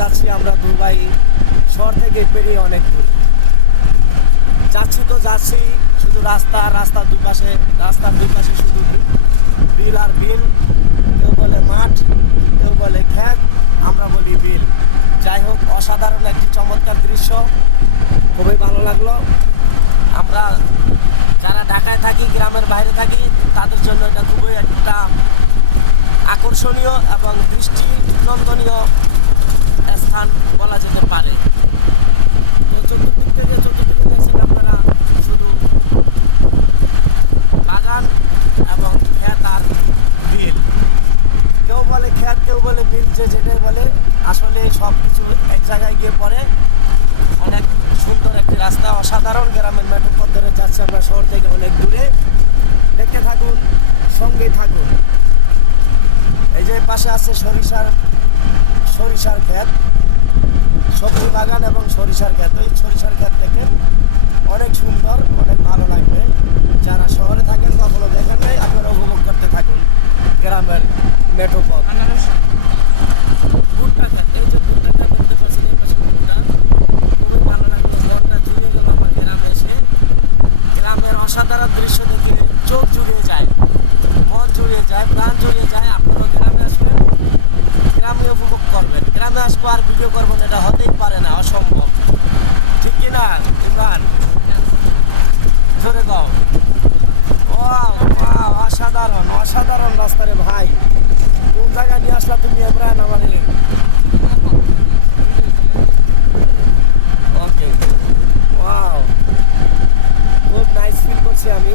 যাচ্ছি আমরা দুবাই শহর থেকে পেরিয়ে অনেক দূর যাচ্ছি শুধু রাস্তার দুই পাশে শুধু বিল আর বিল। কেউ বলে মাঠ, কেউ বলে ক্ষেত, আমরা বলি বিল। যাই হোক, অসাধারণ একটি চমৎকার দৃশ্য, খুবই ভালো লাগলো। আমরা যারা ঢাকায় থাকি, গ্রামের বাইরে থাকি, তাদের জন্য এটা খুবই একটা আকর্ষণীয় এবং দৃষ্টিনন্দনীয় স্থান বলা যেতে পারে। চতুর্দিক থেকে দেখছেন আপনারা শুধু বাগান এবং ক্ষেত আর বিল। কেউ বলে ক্ষেত, কেউ বলে বিল, যে যেটাই বলে, আসলে সব কিছু এক জায়গায় গিয়ে পড়ে। অনেক সুন্দর একটি রাস্তা, অসাধারণ গ্রামের মেঠো পথ ধরে যাচ্ছে আমরা শহর থেকে অনেক দূরে। দেখতে থাকুন, সঙ্গেই থাকুন। এই যে পাশে আছে সরিষার ক্ষেত, সবজি বাগান এবং সরিষার ক্ষেত। ওই সরিষার ক্ষেত থেকে অনেক সুন্দর, অনেক ভালো লাগবে। যারা শহরে থাকেন, কখনো দেখেন নাই, আপনারা উপভোগ করতে থাকুন গ্রামের মেঠো পথ। ভুট্টা ক্ষেত, এই যে ভুট্টা ক্ষেত দেখতে পাচ্ছেন, এই পাশে ভুট্টা। খুবই ভালো লাগবে। মনটা জুড়ে গেল আমার গ্রামে এসে। গ্রামের অসাধারণ দৃশ্য দেখে চোখ জুড়িয়ে যায়, মন জুড়িয়ে যায়, প্রাণ জুড়িয়ে যায়। আপনারা গ্রামে আসবেন, গ্রামে উপভোগ করবেন। গ্রামে আসবো আর ভিডিও করবেন, এটা হতেই পারে না, অসম্ভব। ঠিক কিনা ইমরান? জোরে দাও। অসাধারণ রাস্তা রে ভাই। কোন জায়গায় নিয়ে আসলা তুমি ইমরান আমাদের? ওকে, ওয়াও, খুব নাইস ফিল করছি আমি।